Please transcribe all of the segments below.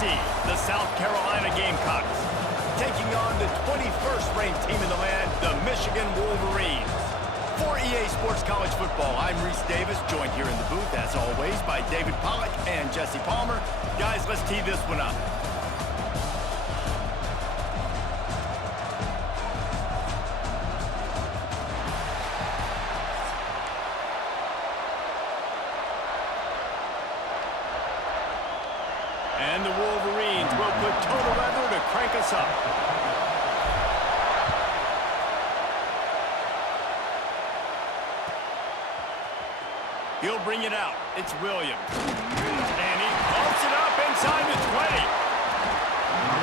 SEC, the South Carolina Gamecocks, taking on the 21st ranked team in the land, the Michigan Wolverines. For EA Sports College Football, I'm Reese Davis, joined here in the booth, as always, by David Pollack and Jesse Palmer. Guys, let's tee this one up. And the Wolverines will put total weather to crank us up. He'll bring it out. It's Williams. And he pumps it up inside the 20.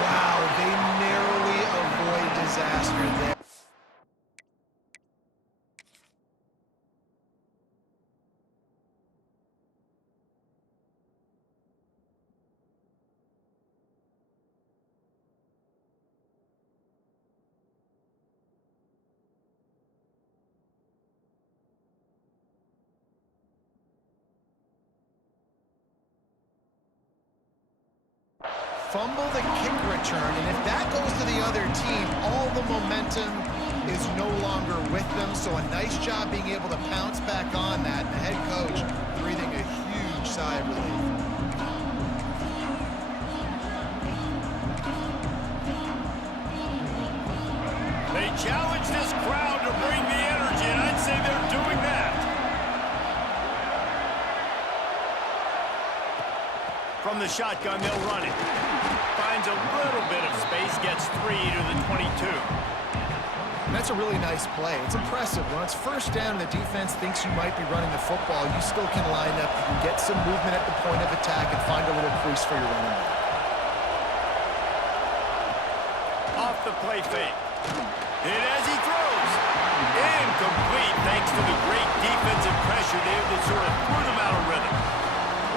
Wow, they narrowly avoid disaster there. Fumble the kick return, and if that goes to the other team, all the momentum is no longer with them. So a nice job being able to pounce back on that. The head coach breathing a huge sigh of relief. They challenge this crowd to bring the energy, and I'd say they're doing that. From the shotgun, they'll run it. Finds a little bit of space, gets 3 to the 22. And that's a really nice play. It's impressive. When it's first down and the defense thinks you might be running the football, you still can line up, you can get some movement at the point of attack and find a little crease for your running back. Off the play fake. Hit as he throws. Incomplete thanks to the great defensive pressure there that sort of threw them out of rhythm.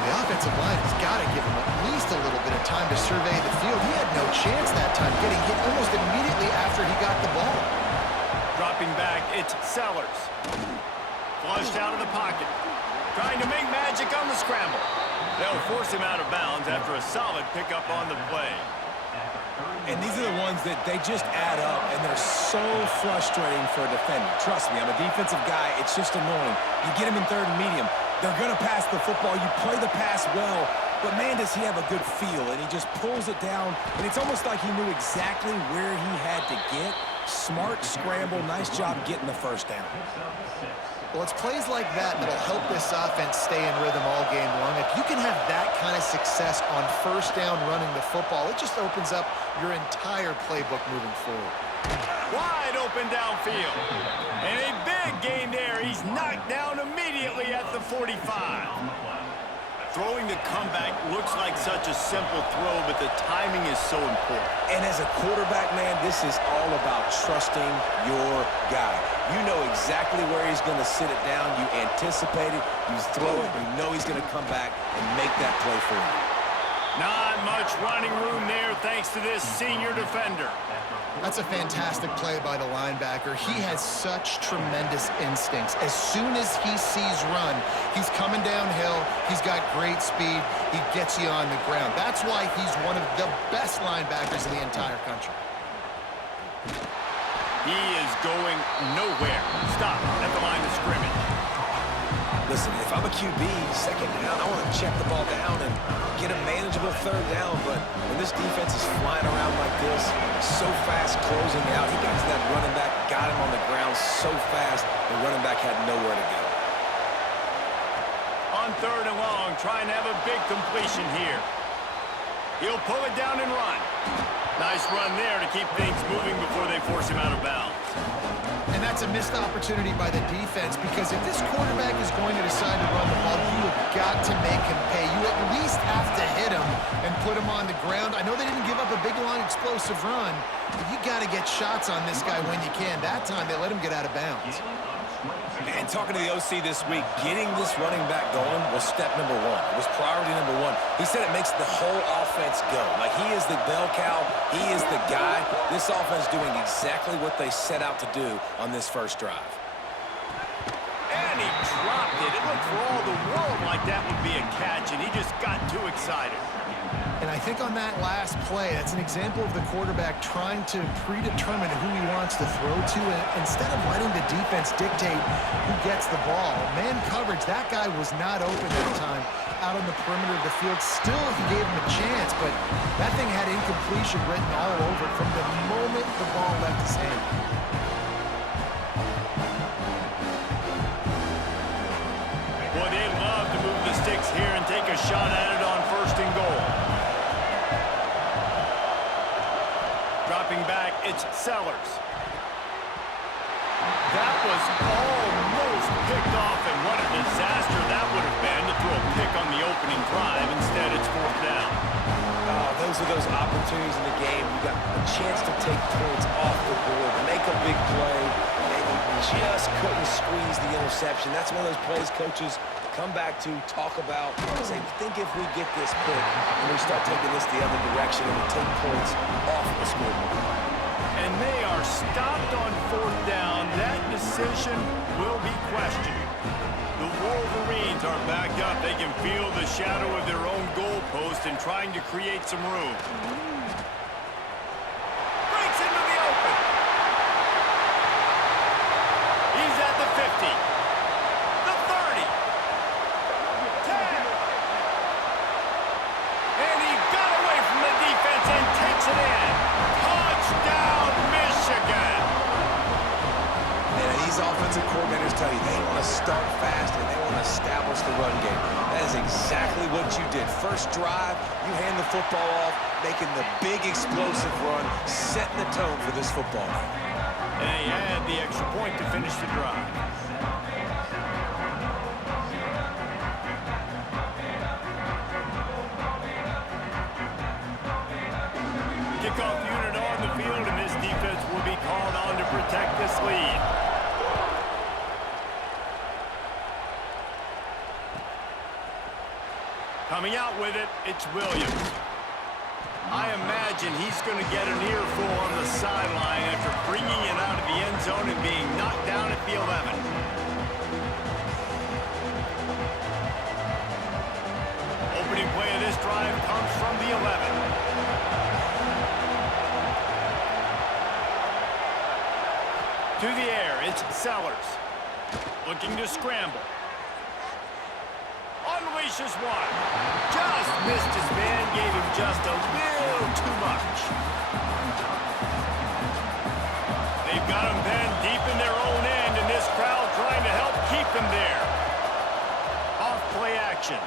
The offensive line has got to give him at least a little bit of time to survey the field. He had no chance that time, getting hit almost immediately after he got the ball. Dropping back, it's Sellers. Flushed out of the pocket. Trying to make magic on the scramble. They'll force him out of bounds after a solid pickup on the play. And these are the ones that they just add up, and they're so frustrating for a defender. Trust me, I'm a defensive guy. It's just annoying. You get him in third and medium. They're going to pass the football. You play the pass well, but, man, does he have a good feel. And he just pulls it down, and it's almost like he knew exactly where he had to get. Smart scramble. Nice job getting the first down. Well, it's plays like that that'll help this offense stay in rhythm all game long. If you can have that kind of success on first down running the football, it just opens up your entire playbook moving forward. Wide open downfield. And a big gain there. He's knocked down immediately at the 45. Throwing the comeback looks like such a simple throw, but the timing is so important. And as a quarterback, man, this is all about trusting your guy. You know exactly where he's going to sit it down. You anticipate it. You throw it. You know he's going to come back and make that play for you. Not much running room there thanks to this senior defender. That's a fantastic play by the linebacker. He has such tremendous instincts. As soon as he sees run, he's coming downhill. He's got great speed. He gets you on the ground. That's why he's one of the best linebackers in the entire country. He is going nowhere. Stop at the line of scrimmage. Listen, if I'm a QB, second down, I want to check the ball down and get a manageable third down. But when this defense is flying around like this, so fast closing out, he got to that running back, got him on the ground so fast, the running back had nowhere to go. On third and long, trying to have a big completion here. He'll pull it down and run. Nice run there to keep things moving before they force him out of bounds. And that's a missed opportunity by the defense, because if this quarterback is going to decide to run the ball, you have got to make him pay. You at least have to hit him and put him on the ground. I know they didn't give up a big, long, explosive run, but you got to get shots on this guy when you can. That time, they let him get out of bounds. And talking to the OC this week, getting this running back going was step number one. It was priority number one. He said it makes the whole offense go. Like, he is the bell cow. He is the guy. This offense doing exactly what they set out to do on this first drive. And he dropped it. It looked for all the world like that would be a catch, and he just got too excited. And I think on that last play, that's an example of the quarterback trying to predetermine who he wants to throw to, and instead of letting the defense dictate who gets the ball. Man coverage, that guy was not open that time out on the perimeter of the field. Still, he gave him a chance, but that thing had incompletion written all over it from the moment the ball left his hand. Boy, they'd love to move the sticks here and take a shot at it on 1st and goal. Dropping back, it's Sellers. That was almost picked off, and what a disaster that would have been to throw a pick on the opening drive. Instead, it's 4th down. Those are those opportunities in the game. You got a chance to take points off the board, make a big play, and you just couldn't squeeze the interception. That's one of those plays coaches come back to, talk about, say, think if we get this pick and we start taking this the other direction and we take points off the scoreboard. And they are stopped on 4th down. That decision will be questioned. The Wolverines are backed up. They can feel the shadow of their own goalpost and trying to create some room. Breaks into the open. He's at the 50. The 30. 10. And he got away from the defense and takes it in. Touchdown, Michigan. And these offensive coordinators tell you they want to start fast and they want to establish the run game. That is exactly what you did. First drive, you hand the football off, making the big explosive run, setting the tone for this football game. And he had the extra point to finish the drive. Kickoff unit on the field, and this defense will be called on to protect this lead. Coming out with it, it's Williams. I imagine he's going to get an earful on the sideline after bringing it out of the end zone and being knocked down at the 11. Opening play of this drive comes from the 11. To the air, it's Sellers. Looking to scramble. Unleashes one. Just missed his man, gave him just a little too much. They've got him pinned deep in their own end, and this crowd trying to help keep him there. Off play action.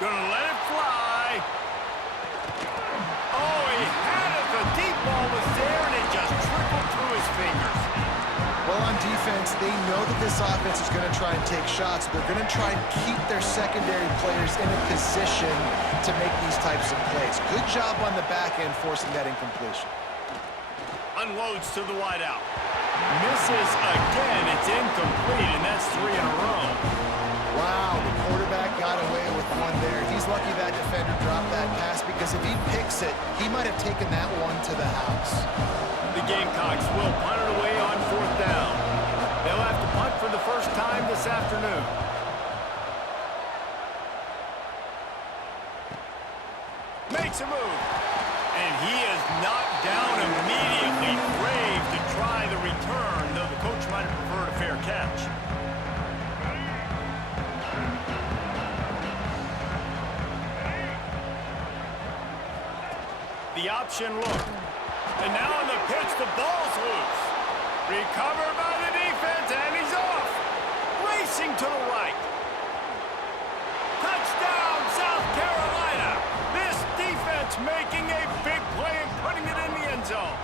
Gonna let it fly. Oh, he had it. The deep ball was there, and it just trickled through his fingers. Well, on defense, they know that this offense is going to try and take shots. They're going to try and keep their secondary players in a position to make these types of plays. Good job on the back end forcing that incompletion. Unloads to the wideout. Misses again. It's incomplete, and that's 3 in a row. Wow, the quarterback got away with one there. He's lucky that defender dropped that pass, because if he picks it, he might have taken that one to the house. The Gamecocks will punt it away on 4th down. They'll have to punt for the first time this afternoon. Makes a move. And he is knocked down immediately. Brave to try the return, though the coach might have preferred a fair catch. The option look. And now on the pitch, the ball's loose. Recovered by the defense, and he's off. Racing to the right. Touchdown, South Carolina. This defense making a big play and putting it in the end zone.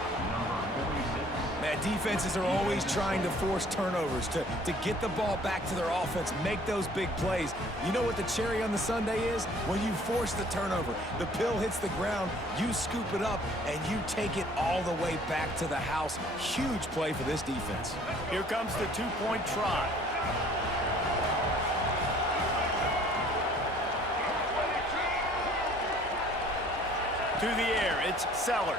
Man, defenses are always trying to force turnovers to get the ball back to their offense, make those big plays. You know what the cherry on the sundae is? When you force the turnover, the pill hits the ground, you scoop it up, and you take it all the way back to the house. Huge play for this defense. Here comes the 2-point try. To the air, it's Sellers.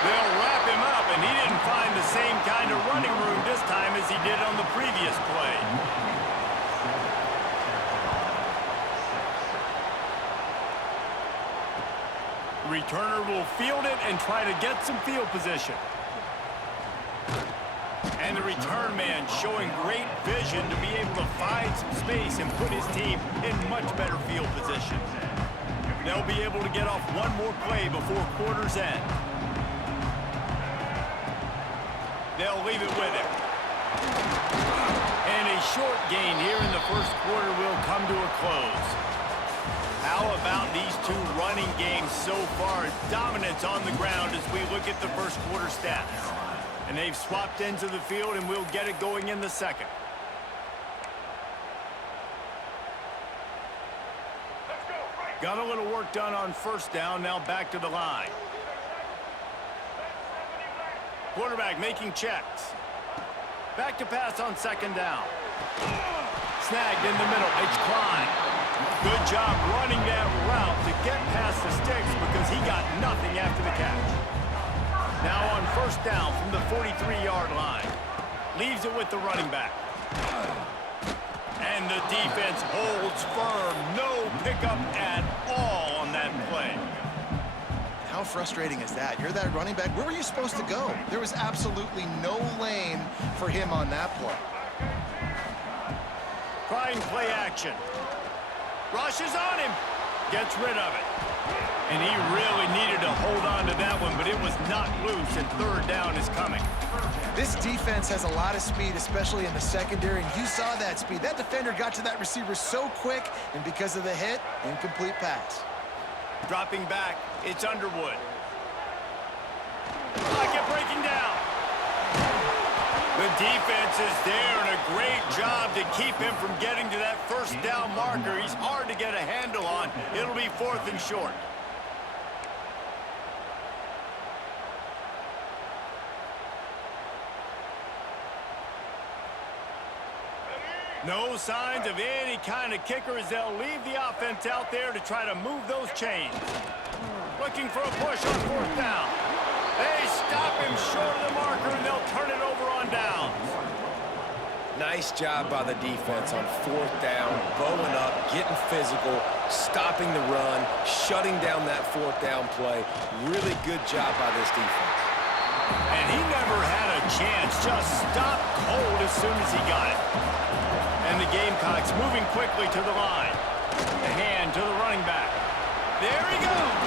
They'll wrap him up, and he didn't find the same kind of running room this time as he did on the previous play. Returner will field it and try to get some field position. And the return man showing great vision to be able to find some space and put his team in much better field position. They'll be able to get off one more play before quarter's end. They'll leave it with him. And a short gain here in the first quarter will come to a close. How about these two running games so far? Dominance on the ground as we look at the first quarter stats. And they've swapped ends of the field, and we'll get it going in the second. Got a little work done on first down, now back to the line. Quarterback making checks. Back to pass on second down. Snagged in the middle, it's Klein. Good job running that route to get past the sticks because he got nothing after the catch. Now on first down from the 43-yard line. Leaves it with the running back. And the defense holds firm. No pickup at all on that play. How frustrating is that? You're that running back. Where were you supposed to go? There was absolutely no lane for him on that play. Trying play action. Rushes on him. Gets rid of it. And he really needed to hold on to that one, but it was not loose, and third down is coming. This defense has a lot of speed, especially in the secondary, and you saw that speed. That defender got to that receiver so quick, and because of the hit, incomplete pass. Dropping back, it's Underwood. Like it breaking down. The defense is there, and a great job to keep him from getting to that first down marker. He's hard to get a handle on. It'll be 4th and short. No signs of any kind of kicker as they'll leave the offense out there to try to move those chains. Looking for a push on 4th down. They stop him short of the marker, and they'll turn it over on downs. Nice job by the defense on 4th down, bowing up, getting physical, stopping the run, shutting down that 4th down play. Really good job by this defense. And he never had a chance, just stopped cold as soon as he got it. And the Gamecocks moving quickly to the line. The hand to the running back. There he goes.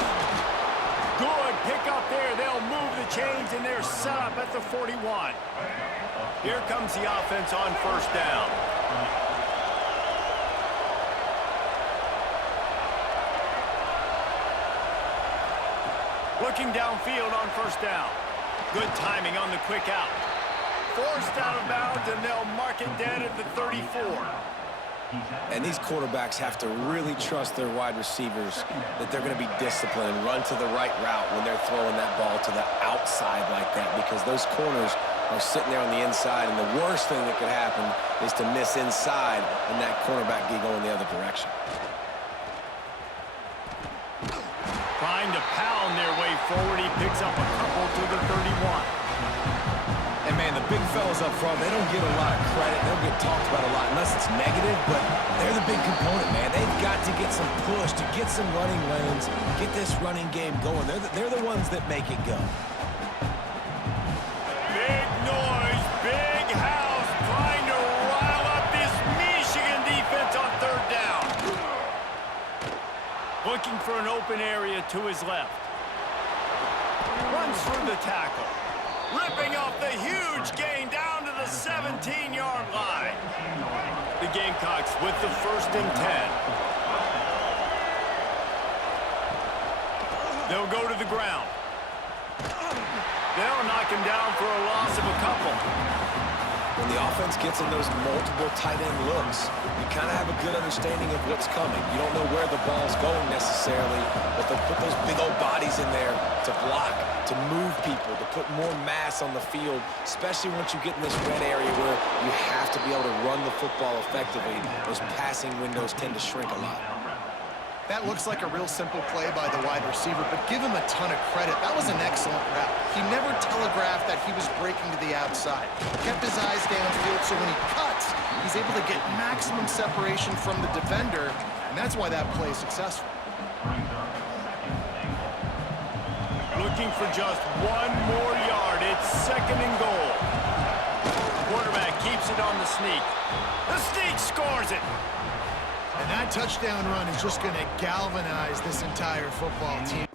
Good pick up there. They'll move the chains, and they're set up at the 41. Here comes the offense on first down. Looking downfield on first down. Good timing on the quick out. Forced out of bounds, and they'll mark it dead at the 34. And these quarterbacks have to really trust their wide receivers that they're going to be disciplined and run to the right route when they're throwing that ball to the outside like that, because those corners are sitting there on the inside, and the worst thing that could happen is to miss inside and that cornerback be going the other direction. Trying to pound their way forward. He picks up a couple to the 31. And, man, the big fellas up front, they don't get a lot of credit. They don't get talked about a lot unless it's negative, but they're the big component, man. They've got to get some push, to get some running lanes, get this running game going. They're the ones that make it go. Big noise, big house, trying to rile up this Michigan defense on third down. Looking for an open area to his left. Runs through the tackle. Ripping off the huge gain down to the 17-yard line. The Gamecocks with the 1st and 10. They'll go to the ground. They'll knock him down for a loss of a couple. When the offense gets in those multiple tight end looks, you kind of have a good understanding of what's coming. You don't know where the ball's going necessarily, but they'll put those big old bodies in there to block, to move people, to put more mass on the field, especially once you get in this red area where you have to be able to run the football effectively. Those passing windows tend to shrink a lot. That looks like a real simple play by the wide receiver, but give him a ton of credit. That was an excellent route. He never telegraphed that he was breaking to the outside. Kept his eyes downfield, so when he cuts, he's able to get maximum separation from the defender, and that's why that play is successful. Looking for just one more yard. It's 2nd and goal. Quarterback keeps it on the sneak. The sneak scores it. And that touchdown run is just going to galvanize this entire football team.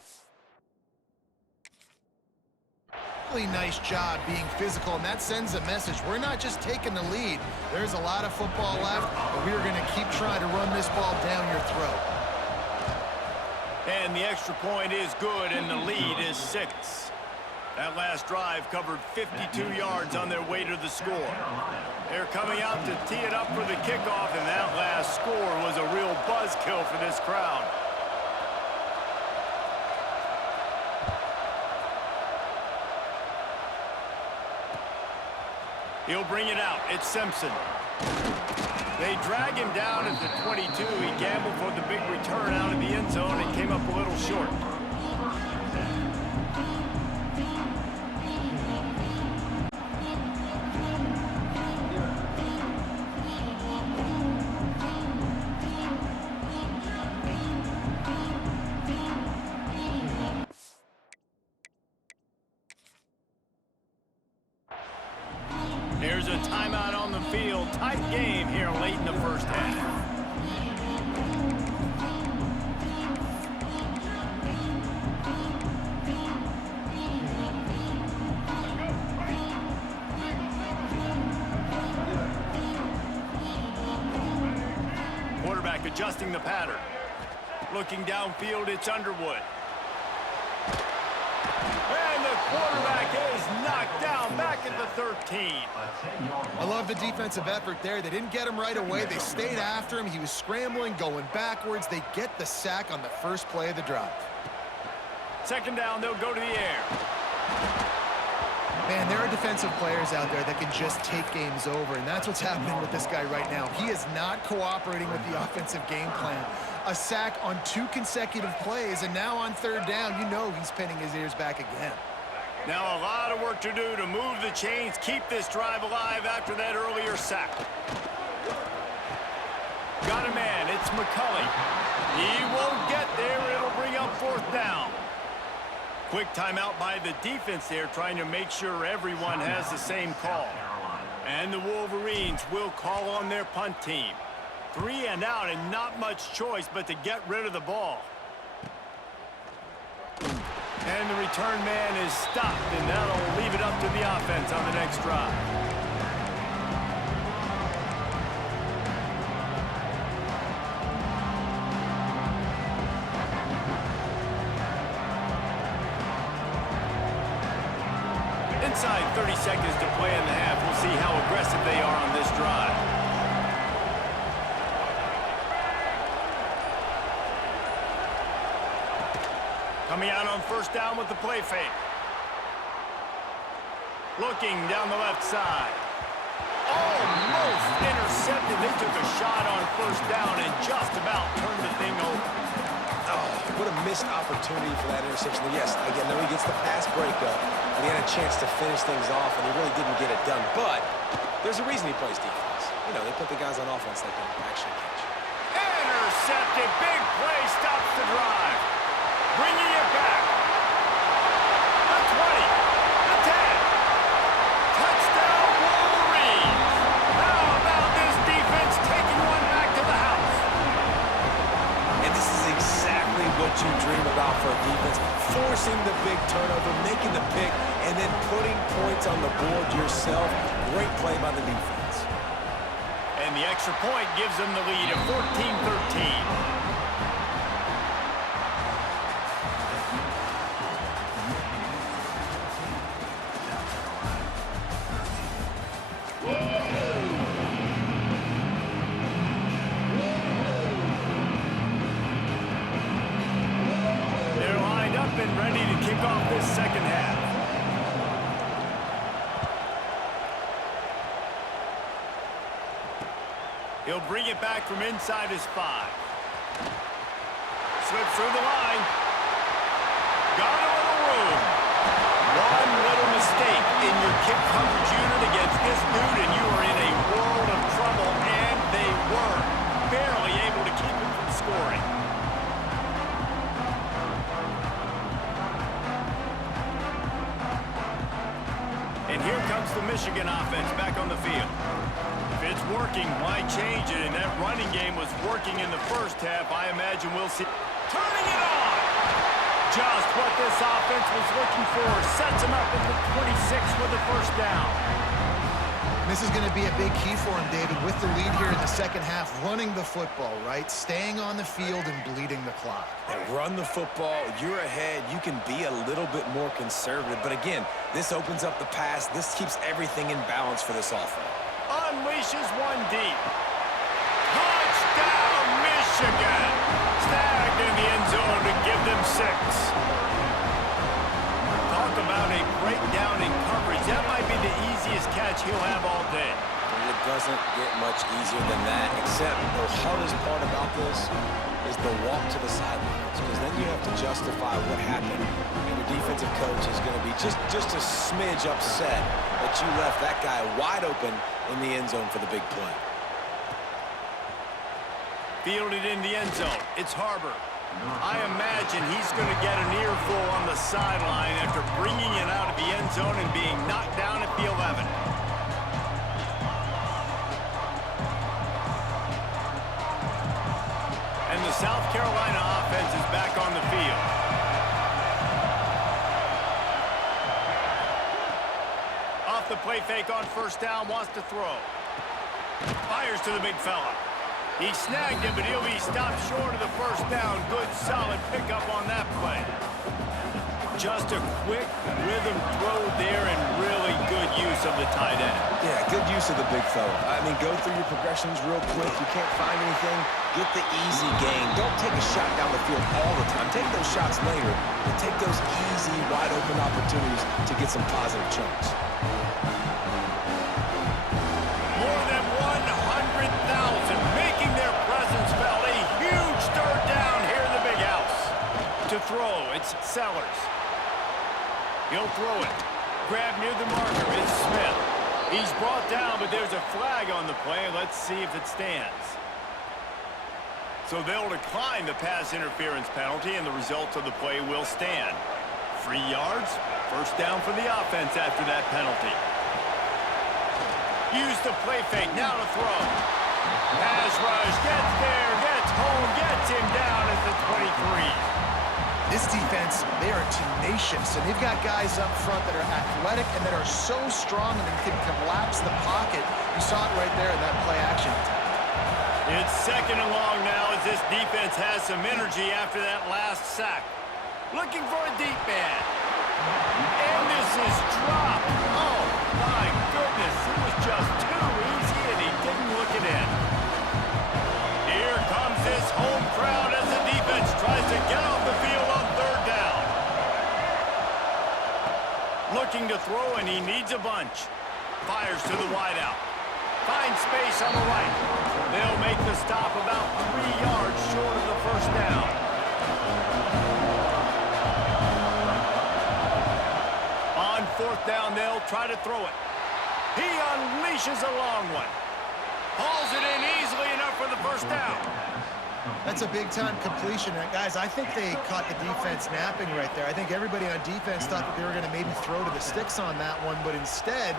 Really nice job being physical, and that sends a message. We're not just taking the lead. There's a lot of football left, but we're going to keep trying to run this ball down your throat. And the extra point is good, and the lead is 6. That last drive covered 52 yards on their way to the score. They're coming out to tee it up for the kickoff, and that last score was a real buzzkill for this crowd. He'll bring it out. It's Simpson. They drag him down at the 22. He gambled for the big return out of the end zone and came up a little short. There's a timeout on the field. Tight game here late in the first half. Quarterback adjusting the pattern. Looking downfield, it's Underwood. And the quarterback is knocked down back at the 13. I love the defensive effort there. They didn't get him right away. They stayed after him. He was scrambling, going backwards. They get the sack on the first play of the drive. 2nd down, they'll go to the air. Man, there are defensive players out there that can just take games over, and that's what's happening with this guy right now. He is not cooperating with the offensive game plan. A sack on 2 consecutive plays, and now on 3rd down, you know he's pinning his ears back again. Now a lot of work to do to move the chains, keep this drive alive after that earlier sack. Got a man, it's McCulley. He won't get there, it'll bring up 4th down. Quick timeout by the defense there, trying to make sure everyone has the same call. And the Wolverines will call on their punt team. 3 and out, and not much choice but to get rid of the ball. And the return man is stopped, and that'll leave it up to the offense on the next drive. Inside 30 seconds to play in the half. We'll see how aggressive they are on this drive. Coming out on 1st down with the play fake. Looking down the left side. Almost intercepted. They took a shot on 1st down and just about turned the thing over. Oh, what a missed opportunity for that interception. Yes, again, though he gets the pass breakup, and he had a chance to finish things off, and he really didn't get it done. But there's a reason he plays defense. You know, they put the guys on offense that can actually catch. Intercepted. Big play stops the drive. Bringing it back. The 20. The 10. Touchdown Wolverines. How about this defense taking one back to the house? And this is exactly what you dream about for a defense. Forcing the big turnover, making the pick, and then putting points on the board yourself. Great play by the defense. And the extra point gives them the lead at 14-13. And ready to kick off this 2nd half. He'll bring it back from inside his 5. slips through the line. Got a little room. One little mistake in your kick coverage unit against this dude, and you are in a world of trouble, and they were barely able to keep him from scoring. And here comes the Michigan offense back on the field. If it's working, why change it? And that running game was working in the first half. I imagine we'll see. Turning it on! Just what this offense was looking for. Sets him up at the 26 with the first down. This is going to be a big key for him, David, with the lead here in the second half, running the football, right? Staying on the field and bleeding the clock. And run the football, you're ahead, you can be a little bit more conservative. But again, this opens up the pass. This keeps everything in balance for this offense. Unleashes one deep. Touchdown, Michigan! Snagged in the end zone to give them 6. Talk about a breakdown in coverage. That might be the easiest catch he'll have all day. It doesn't get much easier than that, except the hardest part about this is the walk to the sidelines, because then you have to justify what happened, and your defensive coach is going to be just a smidge upset that you left that guy wide open in the end zone for the big play. Fielded in the end zone. It's Harbor. I imagine he's going to get an earful on the sideline after bringing it out of the end zone and being knocked down at the 11. And the South Carolina offense is back on the field. Off the play fake on first down, wants to throw. Fires to the big fella. He snagged him, but he'll be stopped short of the first down. Good, solid pickup on that play. Just a quick rhythm throw there and really good use of the tight end. Yeah, good use of the big fella. I mean, go through your progressions real quick. You can't find anything, get the easy gain. Don't take a shot down the field all the time. Take those shots later, but take those easy, wide-open opportunities to get some positive chunks. More than 100,000 making their presence felt. A huge third down here in the big house. To throw, it's Sellers. He'll throw it. Grab near the marker. It's Smith. He's brought down, but there's a flag on the play. Let's see if it stands. So they'll decline the pass interference penalty, and the results of the play will stand. 3 yards, first down for the offense after that penalty. Use the play fake, now to throw. Pass rush, gets there, gets home, gets him down at the 23. This defense, they are tenacious, and they've got guys up front that are athletic and that are so strong and they can collapse the pocket. You saw it right there in that play action attempt. It's second and long now as this defense has some energy after that last sack. Looking for a deep man. And this is dropped. Oh, my goodness. It was just too easy, and he didn't look it in. Here comes this home crowd as the defense tries to get off the field on third down. Looking to throw, and he needs a bunch. Fires to the wideout. Finds space on the right. They'll make the stop about 3 yards short of the first down. On fourth down, they'll try to throw it. He unleashes a long one. Hauls it in easily enough for the first down. That's a big-time completion. And guys, I think they caught the defense napping right there. I think everybody on defense thought that they were going to maybe throw to the sticks on that one, but instead,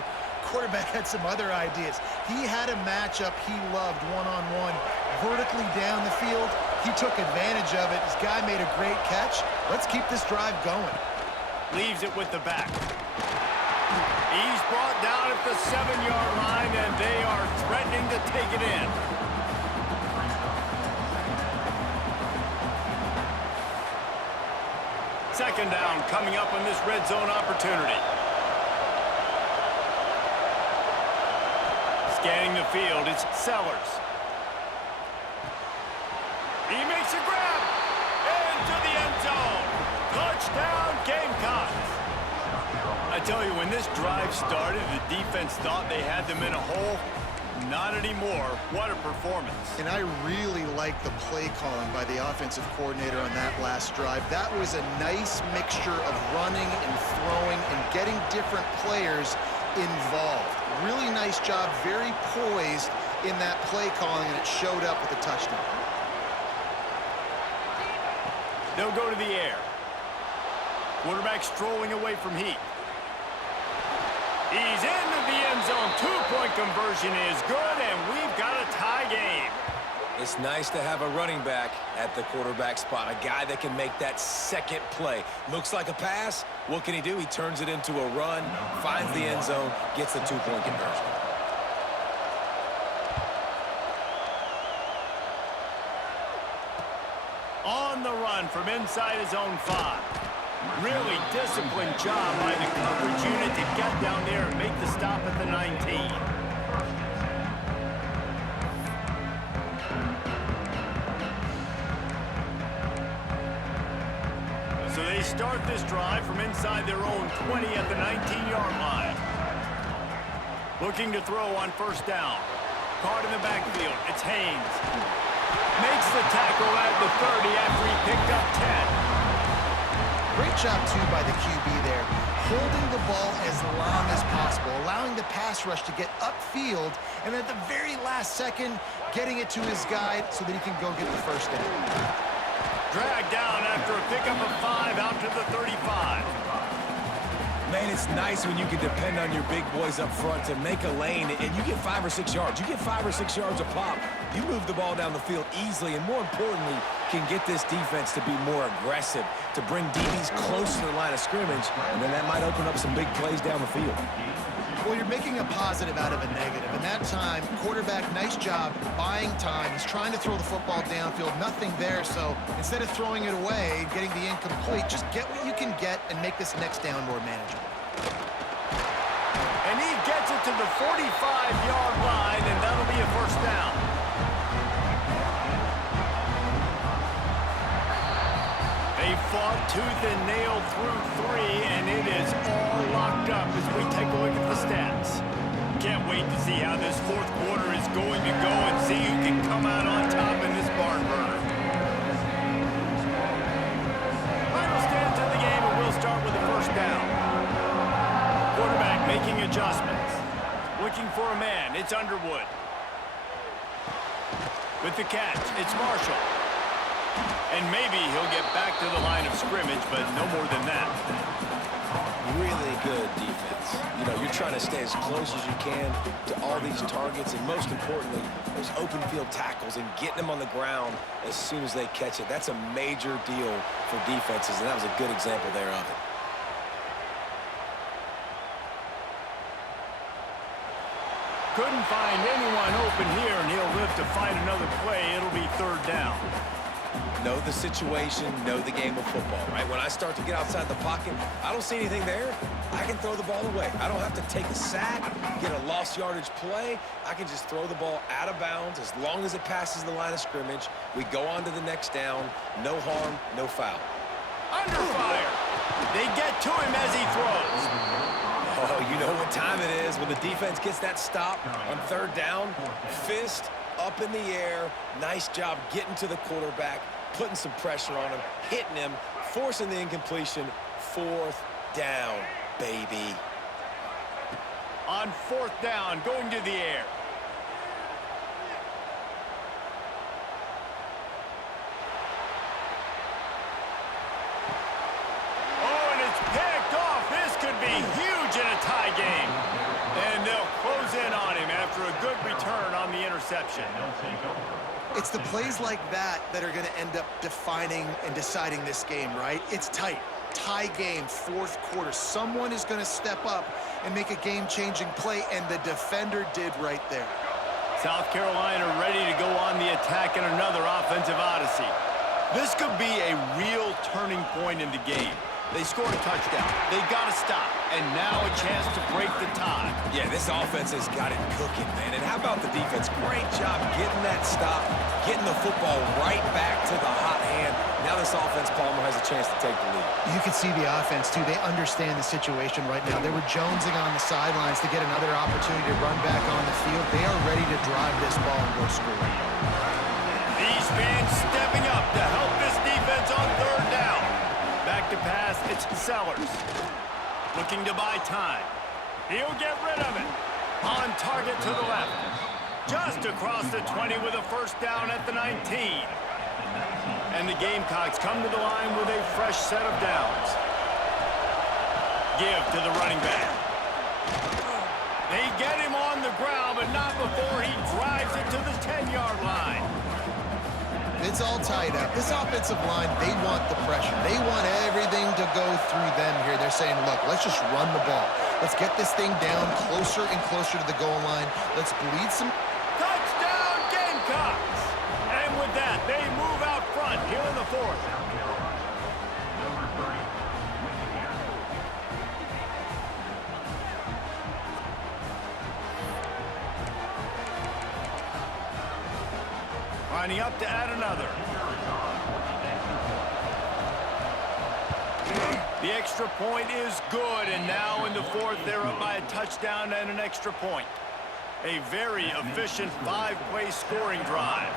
quarterback had some other ideas. He had a matchup he loved one-on-one, vertically down the field. He took advantage of it. This guy made a great catch. Let's keep this drive going. Leaves it with the back. He's brought down at the 7-yard line, and they are threatening to take it in. Second down coming up on this red zone opportunity. Scanning the field, it's Sellers. He makes a grab into the end zone. Touchdown, Gamecocks. I tell you, when this drive started, the defense thought they had them in a hole. Not anymore. What a performance. And I really like the play calling by the offensive coordinator on that last drive. That was a nice mixture of running and throwing and getting different players involved. Really nice job, very poised in that play calling, and it showed up with a touchdown. They'll go to the air. Quarterback strolling away from heat. He's into the end zone. Two-point conversion is good, and we've got a tie game. It's nice to have a running back at the quarterback spot, a guy that can make that second play. Looks like a pass. What can he do? He turns it into a run, finds the end zone, gets the two-point conversion. On the run from inside his own 5. Really disciplined job by the coverage unit to get down there and make the stop at the 19. So they start this drive from inside their own 20 at the 19-yard line. Looking to throw on first down. Caught in the backfield. It's Haynes. Makes the tackle at the 30 after he picked up 10. Great job, too, by the QB there, holding the ball as long as possible, allowing the pass rush to get upfield, and at the very last second, getting it to his guy so that he can go get the first down. Dragged down after a pickup of 5 out to the 35. Man, it's nice when you can depend on your big boys up front to make a lane, and you get 5 or 6 yards. You get 5 or 6 yards a pop. You move the ball down the field easily, and more importantly, can get this defense to be more aggressive, to bring DBs close to the line of scrimmage, and then that might open up some big plays down the field. Well, you're making a positive out of a negative, and that time, quarterback, nice job, buying time. He's trying to throw the football downfield, nothing there, so instead of throwing it away, getting the incomplete, just get what you can get and make this next down more manageable. And he gets it to the 45-yard line, and that'll be a first down. They fought tooth and nail through 3, and it is all locked up as we take a look at the stats. Can't wait to see how this fourth quarter is going to go and see who can come out on top in this barn burner. Final stats of the game, and we'll start with the first down. Quarterback making adjustments. Looking for a man, it's Underwood. With the catch, it's Marshall. And maybe he'll get back to the line of scrimmage, but no more than that. Really good defense. You know, you're trying to stay as close as you can to all these targets, and most importantly, those open field tackles and getting them on the ground as soon as they catch it. That's a major deal for defenses, and that was a good example there of it. Couldn't find anyone open here, and he'll live to fight another play. It'll be third down. Know the situation, know the game of football, right? When I start to get outside the pocket, I don't see anything there, I can throw the ball away. I don't have to take a sack, get a lost yardage play. I can just throw the ball out of bounds as long as it passes the line of scrimmage. We go on to the next down. No harm, no foul. Under fire. They get to him as he throws. Oh, you know what time it is when the defense gets that stop on third down. Fist up in the air. Nice job getting to the quarterback, putting some pressure on him, hitting him, forcing the incompletion. Fourth down, baby. On fourth down, going to the air. Oh, and it's picked off. This could be huge in a tie game. And they'll close in on him after a good return on the interception. It's the plays like that that are going to end up defining and deciding this game, right? It's tight. Tie game, fourth quarter. Someone is going to step up and make a game-changing play, and the defender did right there. South Carolina ready to go on the attack in another offensive odyssey. This could be a real turning point in the game. They scored a touchdown. They got to stop. And now a chance to break the tie. Yeah, this offense has got it cooking, man. And how about the defense? Great job getting that stop, getting the football right back to the hot hand. Now this offense, Palmer, has a chance to take the lead. You can see the offense, too. They understand the situation right now. They were jonesing on the sidelines to get another opportunity to run back on the field. They are ready to drive this ball and go score. These fans stepping up to help this defense on third down. Back to pass, it's Sellers. Looking to buy time. He'll get rid of it. On target to the left. Just across the 20 with a first down at the 19. And the Gamecocks come to the line with a fresh set of downs. Give to the running back. They get him on the ground, but not before he drives it to the 10-yard line. It's all tied up. This offensive line, they want the pressure. They want everything to go through them here. They're saying, look, let's just run the ball. Let's get this thing down closer and closer to the goal line. Let's bleed some. Touchdown, Gamecocks! And with that, they move out front here in the fourth. Lining up to add another. The extra point is good, and now in the fourth, they're up by a touchdown and an extra point. A very efficient 5-play scoring drive.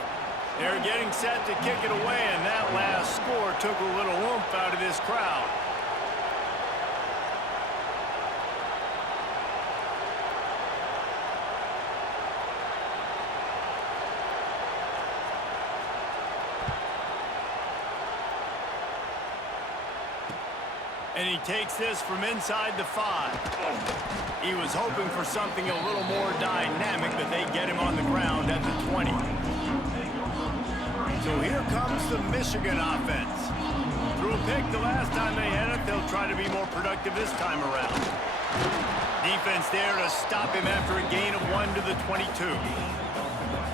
They're getting set to kick it away, and that last score took a little oomph out of this crowd. And he takes this from inside the 5. He was hoping for something a little more dynamic, but they get him on the ground at the 20. So here comes the Michigan offense. Threw a pick the last time they had it. They'll try to be more productive this time around. Defense there to stop him after a gain of 1 to the 22.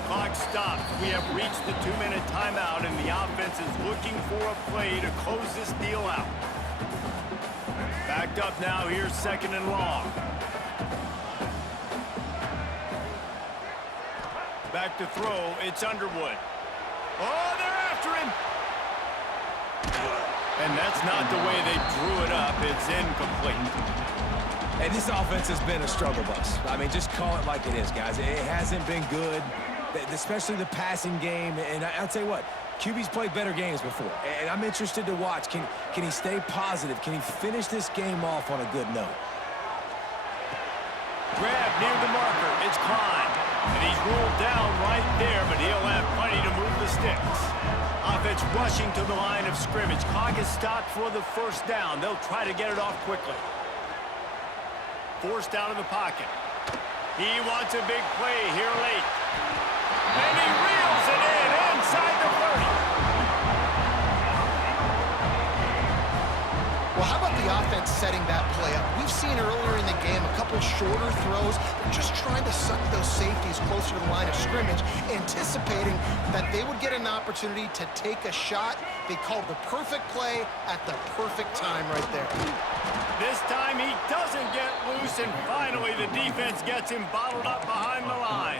Clock stops. We have reached the 2-minute timeout, and the offense is looking for a play to close this deal out. Backed up now, here's second and long. Back to throw, it's Underwood. Oh, they're after him! And that's not the way they drew it up. It's incomplete. And this offense has been a struggle bus. I mean, just call it like it is, guys. It hasn't been good, especially the passing game. And I'll tell you what, QB's played better games before, and I'm interested to watch. Can he stay positive? Can he finish this game off on a good note? Grab near the marker. It's Klein. And he's ruled down right there, but he'll have plenty to move the sticks. Offense rushing to the line of scrimmage. Clock is stopped for the first down. They'll try to get it off quickly. Forced out of the pocket. He wants a big play here late. And he reels it in inside the 30. Well, how about the offense setting that play up? We've seen earlier in the game a couple shorter throws. They're just trying to suck those safeties closer to the line of scrimmage, anticipating that they would get an opportunity to take a shot. They called the perfect play at the perfect time right there. This time he doesn't get loose, and finally the defense gets him bottled up behind the line.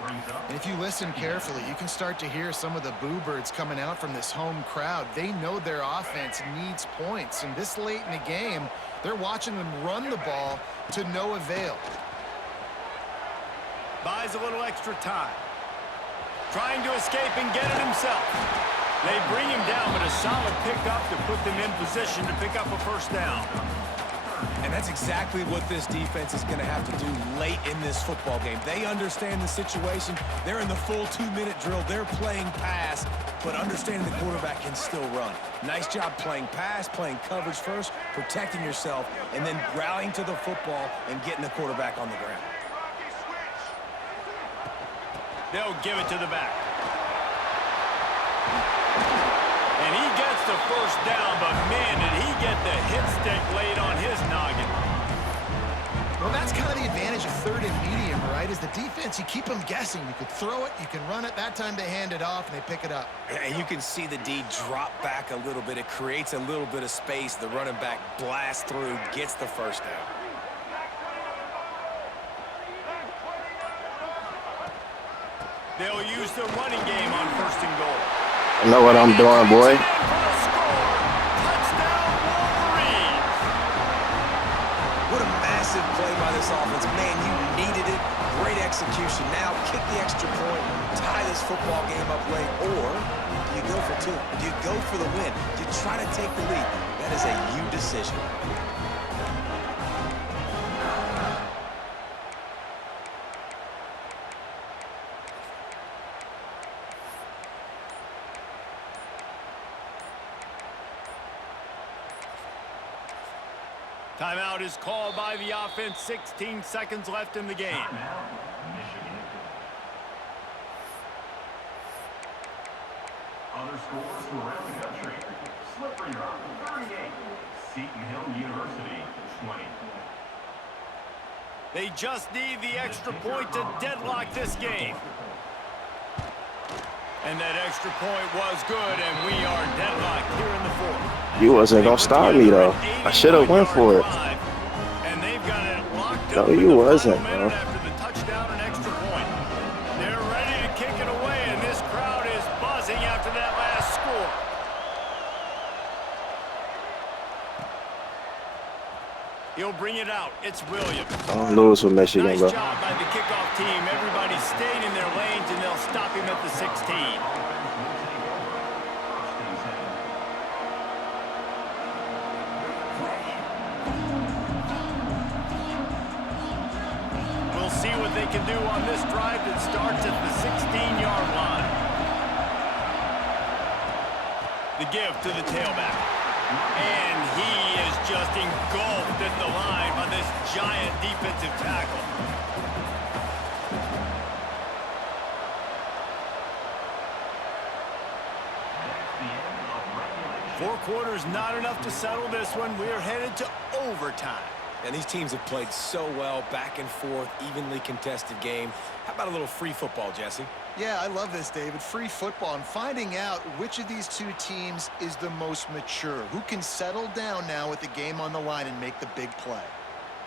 And if you listen carefully, you can start to hear some of the boo birds coming out from this home crowd. They know their offense needs points, and this late in the game, they're watching them run the ball to no avail. Buys a little extra time. Trying to escape and get it himself. They bring him down, but a solid pickup to put them in position to pick up a first down. And that's exactly what this defense is going to have to do late in this football game. They understand the situation. They're in the full 2-minute drill. They're playing pass, but understanding the quarterback can still run. Nice job playing pass, playing coverage first, protecting yourself, and then rallying to the football and getting the quarterback on the ground. They'll give it to the back. And he gets the first down, but man, did he get the hit stick laid on his noggin. Well, that's kind of the advantage of third and medium, right? Is the defense, you keep them guessing. You could throw it, you can run it. That time they hand it off, and they pick it up. And you can see the D drop back a little bit. It creates a little bit of space. The running back blasts through, gets the first down. They'll use the running game on first and goal. I know what I'm doing, boy. for the win. You try to take the lead. That is a you decision. Timeout is called by the offense. 16 seconds left in the game. Other scores from around the country. Slippery Rock, 38. Seton Hill University, 20. They just need the extra point to deadlock this game. And that extra point was good, and we are deadlocked here in the fourth. You wasn't gonna stop me though. I should have went for it. And they've got it locked No, up in you the wasn't, final bro. minute after the touchdown and extra point. They're ready to kick it away, and this crowd is buzzing after that last score. He'll bring it out. It's Williams. Don't lose with Michigan, Nice bro. job by the kickoff team. Everybody's staying in their lanes, and they'll stop him at the 16. We'll see what they can do on this drive that starts at the 16-yard line. The give to the tailback. And he is just engulfed at the line by this giant defensive tackle. Four quarters not enough to settle this one. We're headed to overtime. And these teams have played so well, back and forth, evenly contested game. How about a little free football, Jesse? Yeah, I love this, David. Free football and finding out which of these two teams is the most mature. Who can settle down now with the game on the line and make the big play.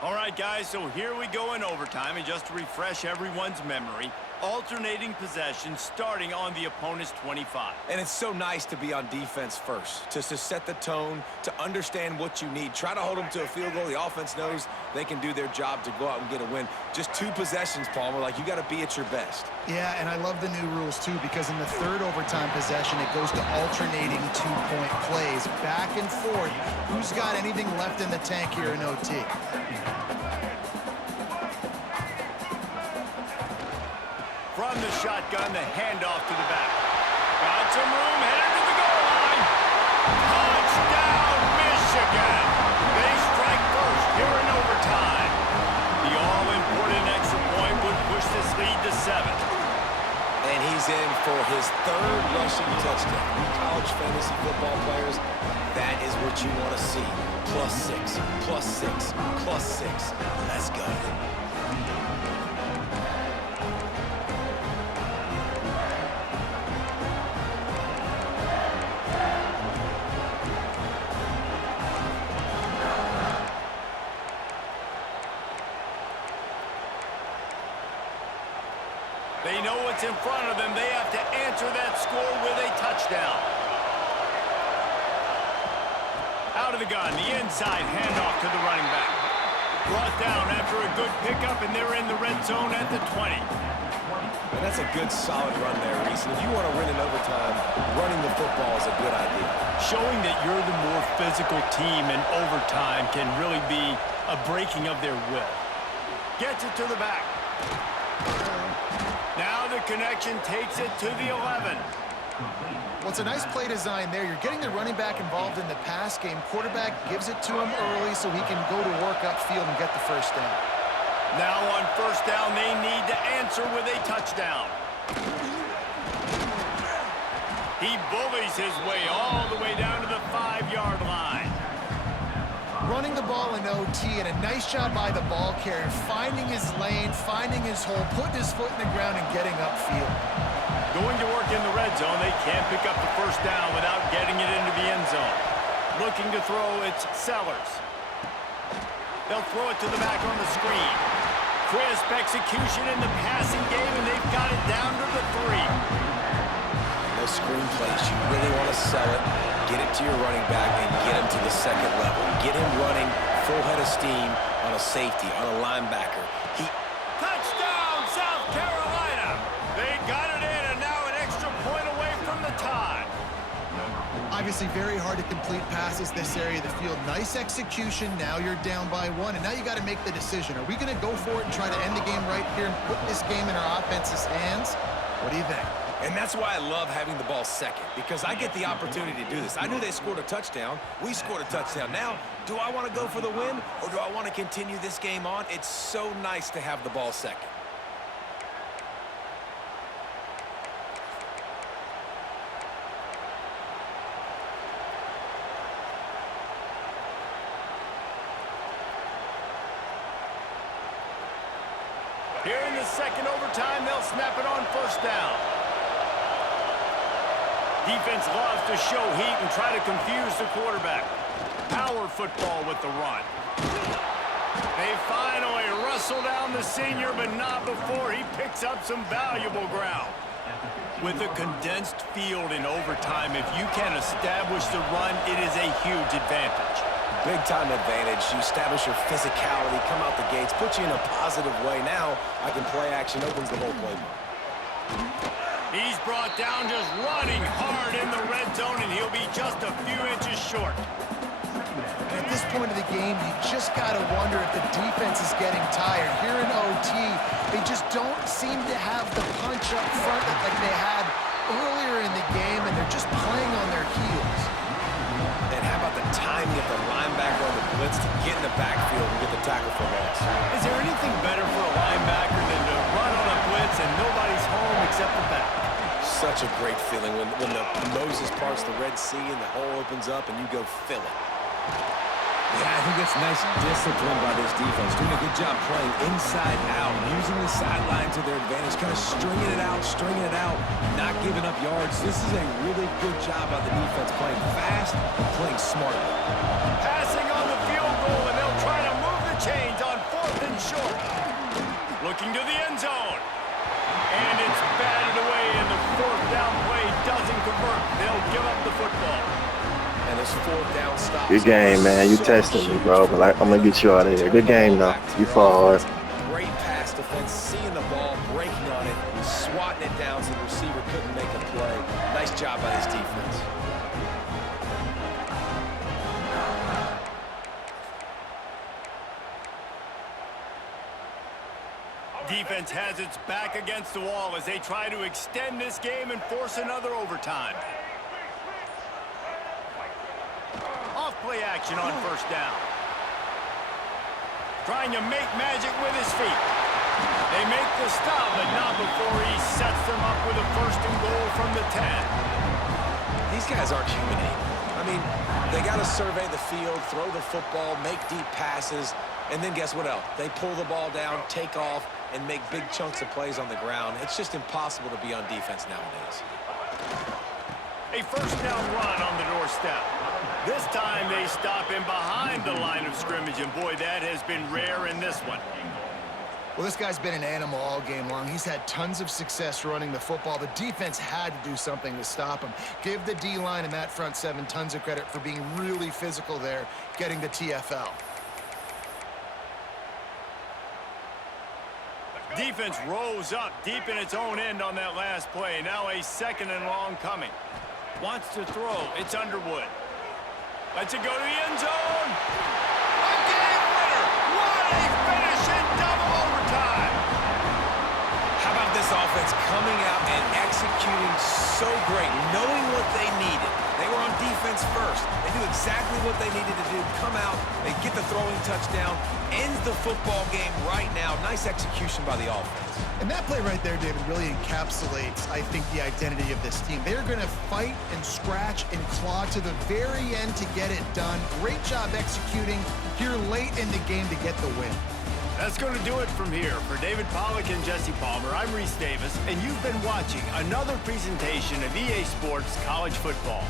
All right, guys, so here we go in overtime. And just to refresh everyone's memory, alternating possession starting on the opponent's 25. And it's so nice to be on defense first, to set the tone, to understand what you need. Try to hold them to a field goal. The offense knows they can do their job to go out and get a win. Just 2 possessions, Palmer. Like, you got to be at your best. Yeah, and I love the new rules, too, because in the third overtime possession, it goes to alternating 2-point plays, back and forth. Who's got anything left in the tank here in OT? From the shotgun, the handoff to the back. Got some room, headed to the goal line. Touchdown, Michigan. They strike first here in overtime. The all-important extra point would push this lead to 7. And he's in for his 3rd rushing touchdown. You college fantasy football players, that is what you want to see. +6, +6, +6. Let's go. They know what's in front of them. They have to answer that score with a touchdown. Out of the gun, the inside handoff to the running back. Brought down after a good pickup, and they're in the red zone at the 20. And that's a good, solid run there, Reese. And if you want to win in overtime, running the football is a good idea. Showing that you're the more physical team in overtime can really be a breaking of their will. Gets it to the back. Now the connection takes it to the 11. Well, it's a nice play design there. You're getting the running back involved in the pass game. Quarterback gives it to him early so he can go to work upfield and get the first down. Now on first down, they need to answer with a touchdown. He bullies his way all the way down to the 5-yard line. Running the ball in OT, and a nice job by the ball carrier, finding his lane, finding his hole, putting his foot in the ground and getting upfield. Going to work in the red zone, they can't pick up the first down without getting it into the end zone. Looking to throw, it's Sellers. They'll throw it to the back on the screen. Crisp execution in the passing game, and they've got it down to the 3. Those screen plays, you really want to sell it, get it to your running back, and get him to the second level. Get him running full head of steam on a safety, on a linebacker. Touchdown, South Carolina! They got it in, and now an extra point away from the tie. Obviously, obviously very hard to complete passes this area of the field. Nice execution. Now you're down by 1, and now you got to make the decision. Are we going to go for it and try to end the game right here and put this game in our offense's hands? What do you think? And that's why I love having the ball second, because I get the opportunity to do this. I knew they scored a touchdown. We scored a touchdown. Now, do I want to go for the win, or do I want to continue this game on? It's so nice to have the ball second. Here in the second overtime, they'll snap it on first down. Defense loves to show heat and try to confuse the quarterback. Power football with the run. They finally wrestle down the senior, but not before he picks up some valuable ground. With a condensed field in overtime, if you can establish the run, it is a huge advantage. Big-time advantage. You establish your physicality, come out the gates, put you in a positive way. Now, I can play action, opens the whole playbook. He's brought down just running hard in the red zone, and he'll be just a few inches short. And at this point of the game, you just got to wonder if the defense is getting tired. Here in OT, they just don't seem to have the punch up front like they had earlier in the game, and they're just playing on their heels. And how about the timing of the linebacker on the blitz to get in the backfield and get the tackle for loss? Is there anything better for a linebacker than to run on a blitz and nobody's home except the back? Such a great feeling when the Moses parts the Red Sea and the hole opens up and you go fill it. Yeah, I think that's nice discipline by this defense. Doing a good job playing inside out, using the sideline to their advantage, kind of stringing it out, not giving up yards. This is a really good job by the defense, playing fast and playing smartly. Passing on the field goal, and they'll try to move the chains on 4th and short. Looking to the end zone. And it's batted away, and the 4th down play doesn't convert. They'll give up the football. And this 4th down stop. Good game, man. You testing me, bro, but I'm going to get you out of here. Good game, though. You fought hard. Great pass defense, seeing the ball, breaking on it, swatting it down so the receiver couldn't make a play. Nice job by this defense. Defense has its back against the wall as they try to extend this game and force another overtime. Off play action on first down. Trying to make magic with his feet. They make the stop, but not before he sets them up with a 1st and goal from the 10. These guys aren't human. I mean, they got to survey the field, throw the football, make deep passes, and then guess what else? They pull the ball down, take off, and make big chunks of plays on the ground. It's just impossible to be on defense nowadays. A 1st down run on the doorstep. This time they stop him behind the line of scrimmage, and boy, that has been rare in this one. Well, this guy's been an animal all game long. He's had tons of success running the football. The defense had to do something to stop him. Give the D-line and that front 7 tons of credit for being really physical there, getting the TFL. Defense rose up deep in its own end on that last play. Now a 2nd and long coming. Wants to throw. It's Underwood. Lets it go to the end zone. A game winner. What a finish in double overtime. How about this offense coming out and executing so great, knowing what they needed. They were on defense first. They knew exactly what they needed to do. Come out, they get the throwing touchdown, ends the football game right now. Nice execution by the offense. And that play right there, David, really encapsulates, I think, the identity of this team. They're going to fight and scratch and claw to the very end to get it done. Great job executing here late in the game to get the win. That's going to do it from here. For David Pollack and Jesse Palmer, I'm Reese Davis, and you've been watching another presentation of EA Sports College Football.